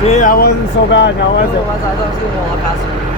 See, I wasn't so bad now, was No, it? I thought it was going to walk past me.